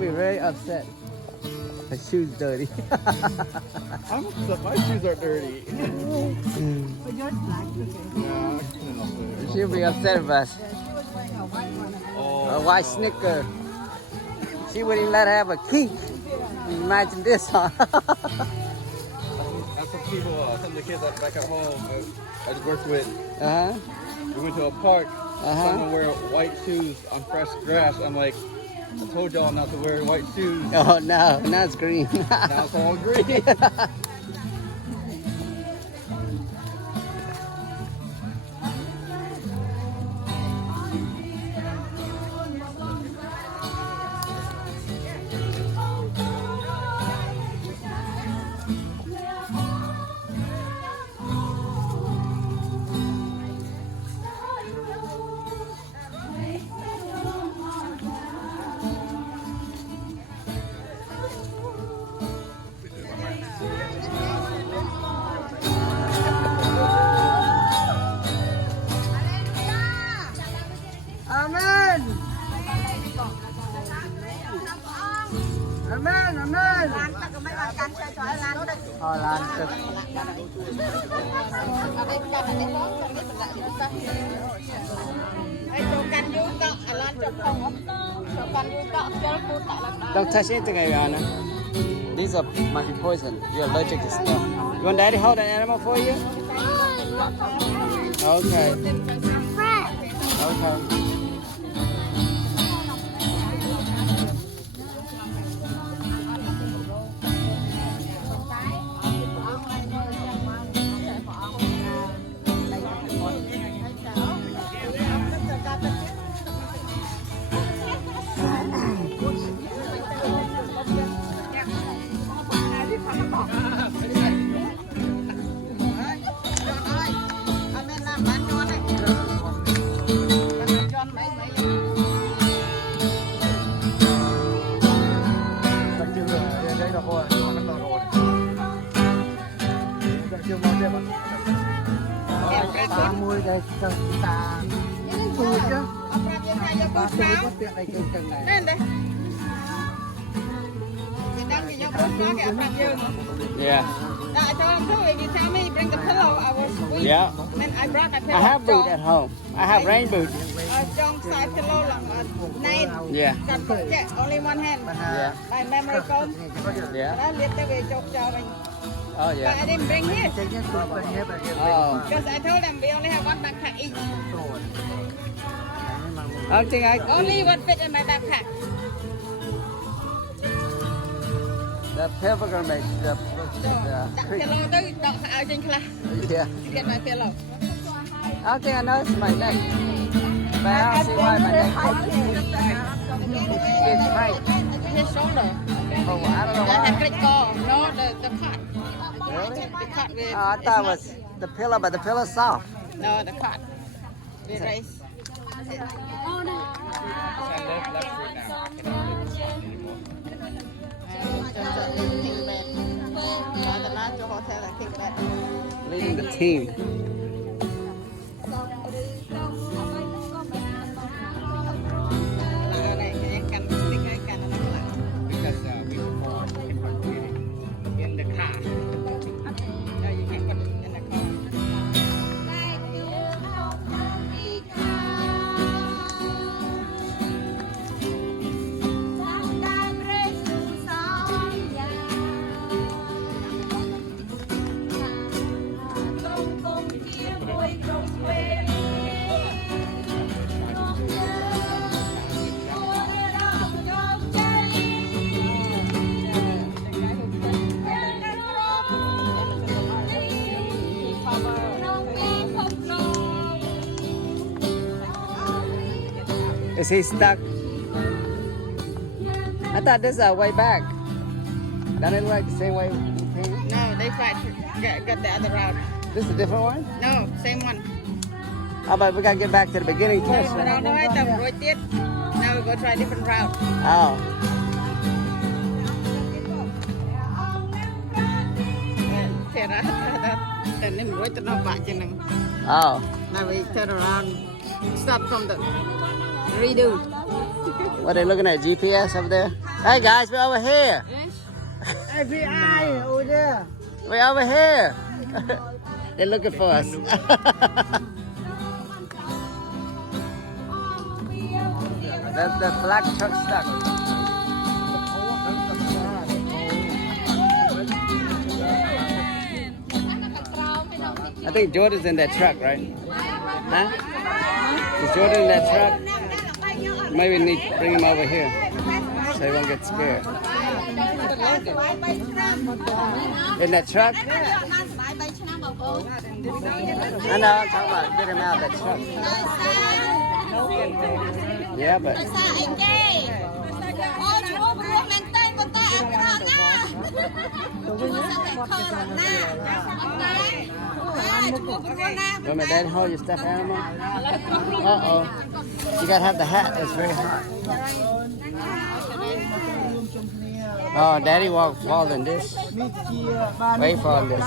be very upset. Her shoes dirty. I'm upset. My shoes are dirty. She'll be upset with us. A white snicker. She wouldn't even let her have a key. Imagine this, huh? That's some people, some of the kids back at home I just worked with. We went to a park. Someone wear white shoes on fresh grass. I'm like, I told y'all not to wear white shoes. Oh no, now it's green. Now it's all green. Amen. Amen. Amen. Lan cực. Don't touch anything, Ariana. These might be poison. You're allergic to stuff. You want Daddy hold an animal for you? Okay. Okay. Mùi đây ta mùi chứ ta mùi có tiện này chừng chừng này yeah yeah I have boot at home I have rain boots yeah only one hand yeah by memory foam yeah But oh yeah I didn't bring his oh because I told them we only have one backpack each. I don't think I Only one fit in my backpack. the pilgrimage the Đặt pillow tới đọc áo trên class yeah to get my pillow. I don't think I noticed my neck but I don't see why my neck is right His shoulder. oh I don't know That why had critical. No, the cut. really The cut with. oh, I it's thought it not- was the pillow but the pillow's soft No, the cut. We raise. leading the team Because we perform in the car. is he stuck I thought this is our way back that didn't like the same way we came No, they tried to get the other route. this is a different one No, same one. oh but we gotta get back to the beginning first No, right? no, I tầm rồi tiếp. Now we go try different route. oh Thế ra, then we wait to know back in. oh Now we turn around, start from the redo. What, they looking at GPS over there? Hey guys, we're over here. FBI over there. We're over here. They're looking for us. the black truck stuck. I think Jordan's in that truck, right? Huh? Is Jordan in that truck? Maybe we need to bring him over here so he won't get scared. In that truck? I know, I'm talking about get him out of that truck. Yeah, but... Remember, Dad, hold your stuffed animal? Uh-oh. You gotta have the hat, it's very hot. Oh, Daddy fall in this. Wait for this.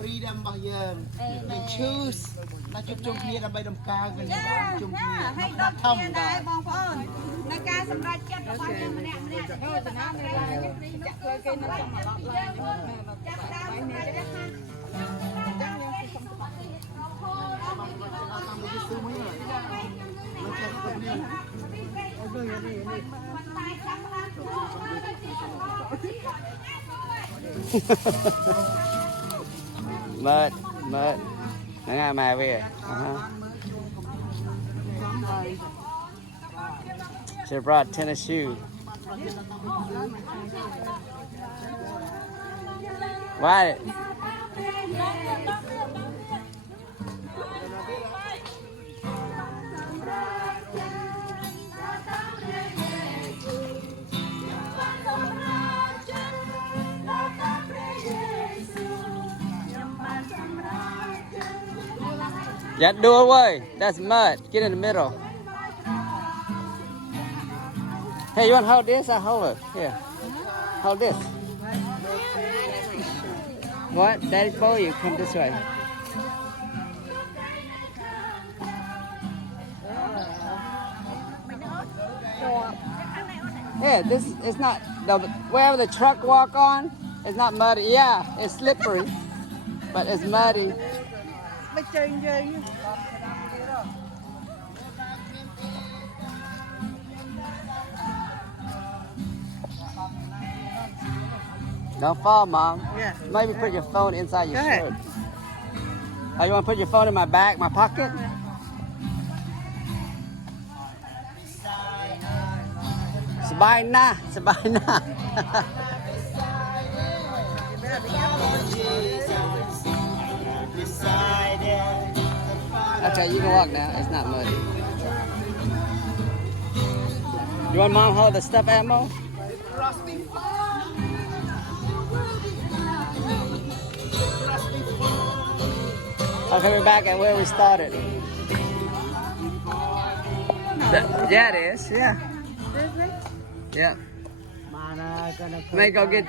Freedom របស់យើង choose មកជួបជុំគ្នាដើម្បីដំណើរវិញជុំគ្នាធម្មតាបងប្អូននៅការសម្រេចចិត្តរបស់យើងម្នាក់ៗទៅណានៅឡើយនេះចាក់លើគេនៅក្នុងឡប់ឡើយចាប់តាមសម្រេចចិត្តថាអញ្ចឹងយើងគឺសុំច្បាប់តាមវិទ្យាមួយមកចាក់ទៅនេះអូយនេះMud. Nó ngay mà về. She brought tennis shoes. Why? Yeah, do away. That's mud. Get in the middle. Hey, you want to hold this? I'll hold it. Here. Hold this. What? Daddy for you. Come this way. Yeah, this is not wherever the truck walk on, it's not muddy. Yeah, it's slippery, but it's muddy. Don't fall, Mom. Yeah. Maybe put your phone inside your Go ahead. shirt. Oh, you want to put your phone in my bag, my pocket? Sabina. Okay, you can walk now. It's not muddy. You want Mom to hold the stuffed animal? Okay, we're back at where we started. Yeah, it is. Yeah. Yeah. May go get.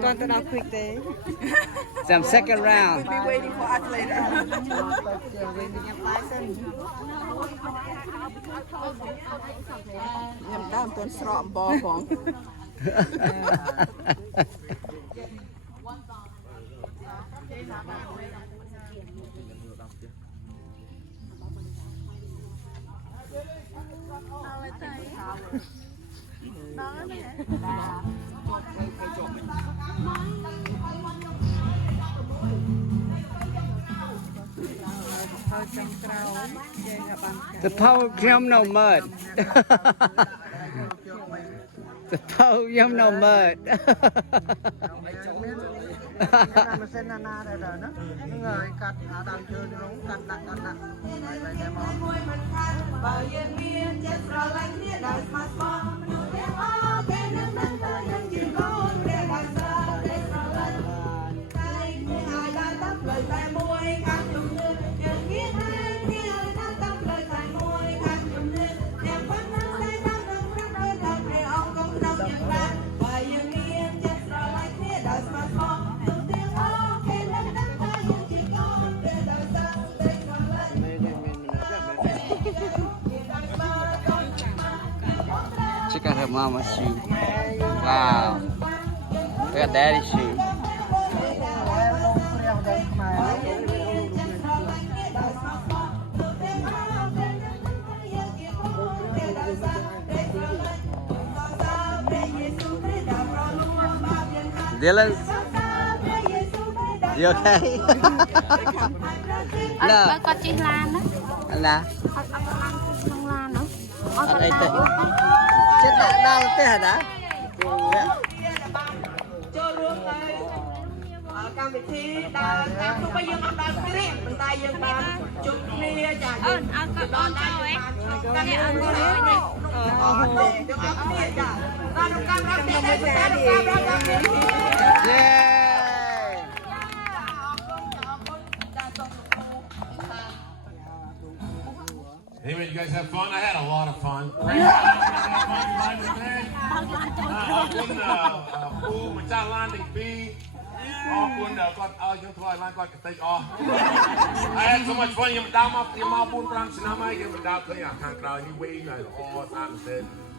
Don't turn out quick day. Some second round. We'll be waiting for us later. Nhầm đam tuần sọm bò phóng. The pole jump no mud. The pole jump no mud. Check out her mama's shoe. Wow. Look at daddy's shoe. Dylan, you okay? No. Có chi lan đó. Là. Không lan nữa. Ở đây tệ. Chết đã đau thế hả đã? កម្មវិធីដើរតាមទោះបីយើងអត់ដើរគ្រាប៉ុន្តែយើងបានជួបគ្នាចា៎យើងដល់តែកាន់គ្នាអត់ទេយកគ្នាចា៎ដល់ក្នុងកម្មរកទេតែតាមកម្មរកទេ Anyway, you guys have fun? I had a lot of fun. I had so much fun.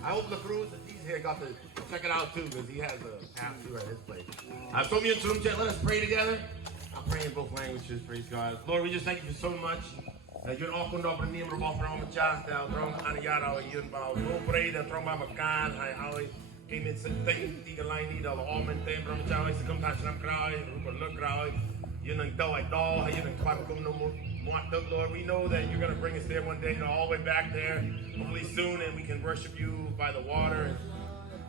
I hope the Bruce and he's here got to check it out too, because he has a pass too at his place. So let us pray together. I'm praying in both languages, praise God. Lord, we just thank you so much. Yun ako na pa niyo mo from Chas now from Anayara yun ba we pray that from Makan I came in thing the line need all men tem from Chas come touch nam cry look cry yun ang daw ay daw yun ang kwan kum no mo Lord, we know that you're going to bring us there one day, all the way back there, hopefully soon, and we can worship you by the water.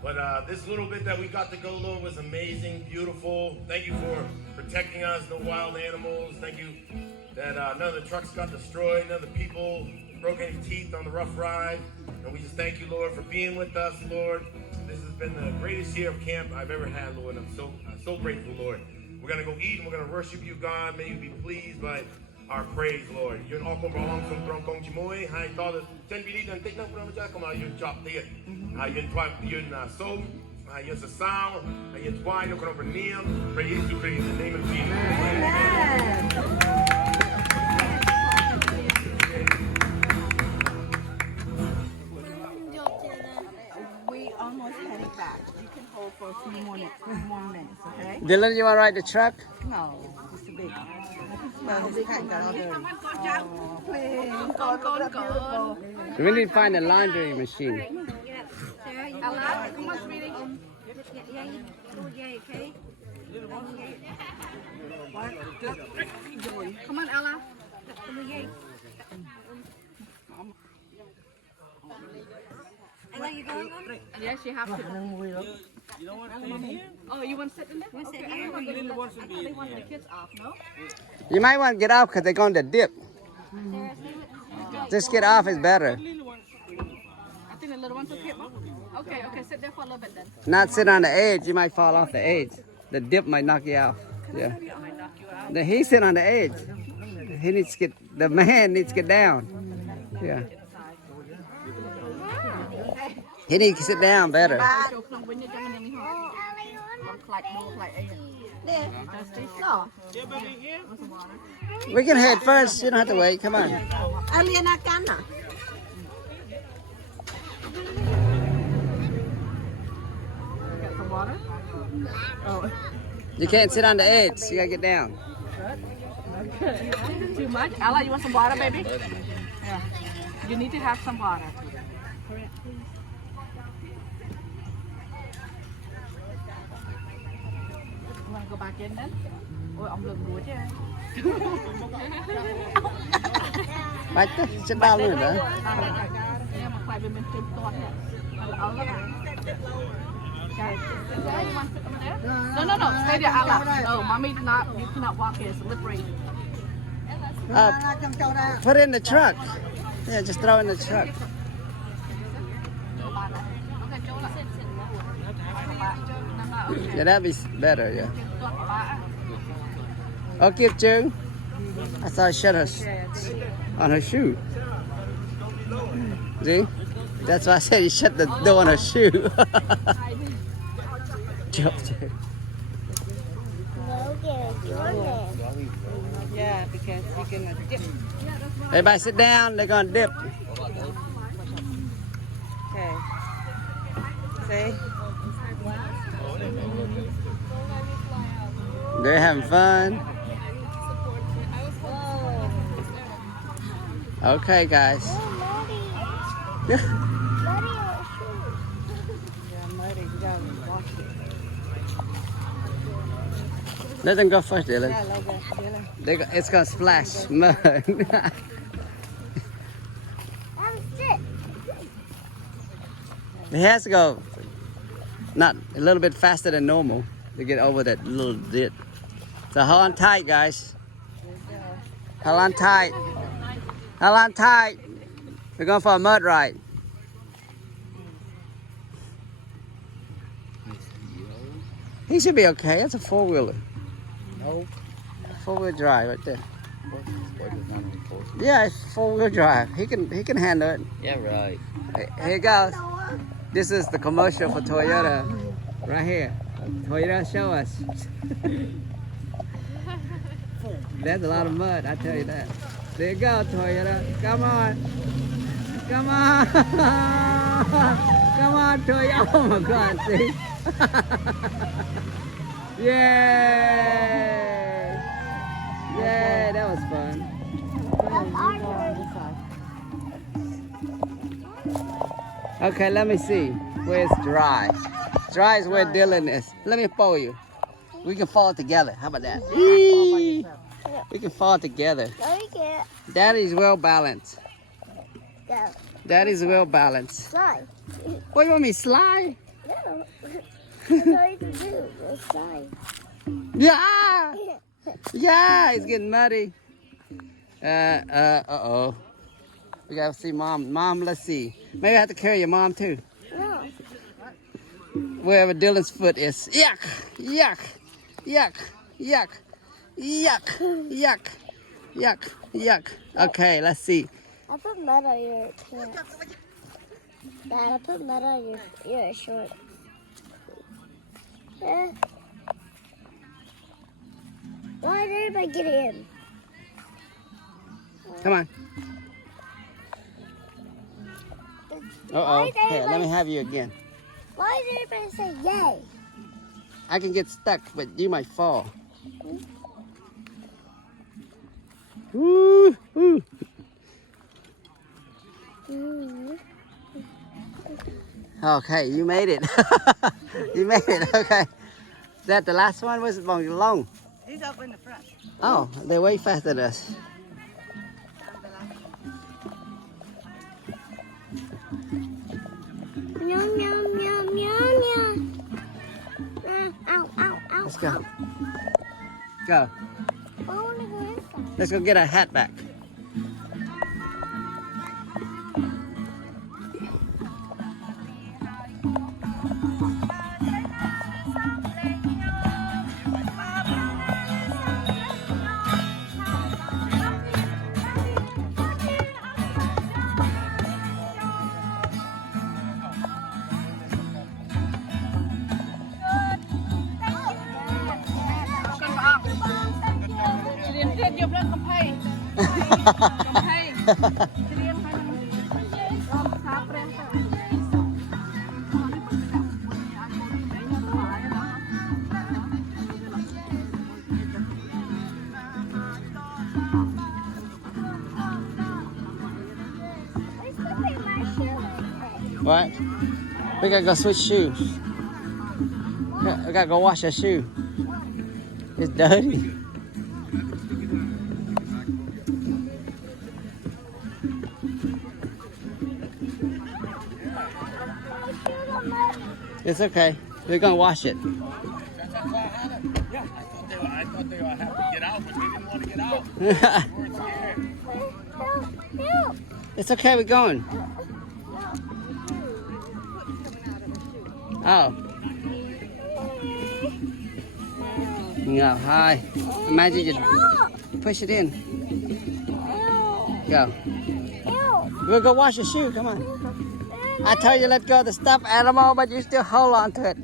But this little bit that we got to go, Lord, was amazing, beautiful. Thank you for protecting us, no wild animals. Thank you that none of the trucks got destroyed, none of the people broke any teeth on the rough ride. And we just thank you, Lord, for being with us, Lord. This has been the greatest year of camp I've ever had, Lord. I'm so grateful, Lord. We're going to go eat and we're going to worship you, God. May you be pleased by our praise, Lord. Yun ako bahong sung trong kong chimoy. Hai to the ten bili dan take na pura maja kama yun chop tiet. Yun twa yun so yun sa sound. Yun twa yun kono verniel. Praise Jesus Christ in the name of Jesus. We almost heading back. You can hold for a few more minutes, okay? Dylan, you want to ride the truck? No, just a bit. Well, his cat got all dirty. We need to find a laundry machine. Ella, come on, sweetie. Come on, Ella. Ella, you going on? Yes, you have to. You don't want to sit here? Oh, you want to sit in there? You want to sit here? I thought they wanted the kids off, no? You might want to get off because they're going to dip. Just get off is better. I think the little ones will get Okay, sit there for a little bit then. Not sit on the edge. You might fall off the edge. The dip might knock you out. Yeah. Then he sit on the edge. He needs to get, the man needs to get down. Yeah. He needs to sit down better. We can head first. You don't have to wait. Come on. Water? Oh. You can't sit on the edge. You gotta get down. Okay. Too much? Ella, you want some water, baby? Yeah. You need to have some water. You want to go back in then? Ôi, ông lừng đuối chứ. Bạch đó, chết đau luôn rồi đó. Nhưng mà phải bên trên toàn này. Ở đó. Okay. You want to sit over there? No. Stay there, Ella. Oh, mommy, you cannot walk here. It's slippery. Put it in the truck. Yeah, just throw it in the truck. Yeah, that'd be better, yeah. Okay, June. I saw her shut her on her shoe. See? That's why I said you shut the door on her shoe. Yeah, because you can dip. Everybody sit down, they're gonna dip. Okay. See? They're having fun. Okay, guys. Let them go first, Dylan. It's gonna splash mud. It has to go not a little bit faster than normal to get over that little dip. So hold on tight, guys. Hold on tight. Hold on tight. We're going for a mud ride. He should be okay. That's a four-wheeler. No. Four-wheel drive right there. Yeah, it's four-wheel drive. He can handle it. Yeah, right. Here it goes. This is the commercial for Toyota. Right here. Toyota, show us. That's a lot of mud, I tell you that. There you go, Toyota. Come on. Come on. Come on, Toyota. Oh my God, see? Yay! Yay, that was fun. Okay, let me see. Where's dry? Dry is where Dylan is. Let me follow you. We can fall together. How about that? Eee! We can fall together. Daddy's well balanced. Daddy's well balanced. Slide. What, you want me to slide? No. That's all you can do. Go slide. Yeah! Yeah, it's getting muddy. Uh-oh. We gotta see Mom. Mom, let's see. Maybe I have to carry your mom too. No. Wherever Dylan's foot is. Yuck! Yuck! Yuck! Yuck! Yuck! Yuck! Yuck! Yuck! Okay, let's see. I put mud on your pants. Dad, I put mud on your shorts. Why did everybody get in? Come on. Uh-oh. Here, let me have you again. Why did everybody say yay? I can get stuck, but you might fall. Woo! Woo! Okay, you made it. You made it. Okay. Is that the last one? Was it long? He's up in the front. Oh, they're way faster than us. Meow, meow, meow, meow, meow. Ow, ow, ow. Let's go. Go. I want to go inside. Let's go get our hat back. What? We gotta go switch shoes. We gotta go wash our shoe. It's dirty. It's okay. We're gonna wash it. Yeah, I thought they would have to get out, but they didn't want to get out. They weren't scared. Help. It's okay, we're going. Oh. Yeah, hi. Imagine you push it in. Go. We'll go wash your shoe, come on. I told you let go of the stuffed animal, but you still hold on to it.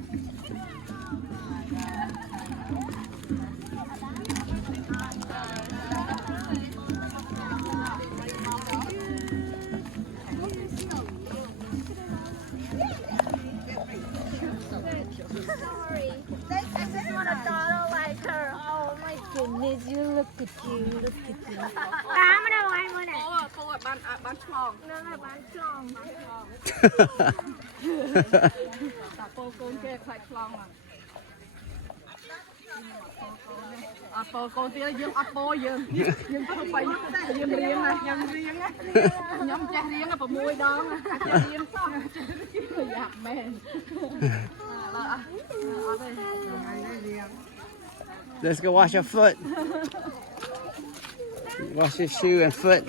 is you look at you, look at you. ពោបានឆ្លង តាពោកូនគេខ្លាចឆ្លងអត់ពោកូនទៀតយើងអត់ពោយើងធ្វើបៃយើងរៀងណាខ្ញុំចេះរៀង6ដងចេះរៀងសោះយ៉ាប់មែនអត់ទេ Let's go wash your foot. Wash your shoe and foot.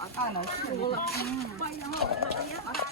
អត់អត់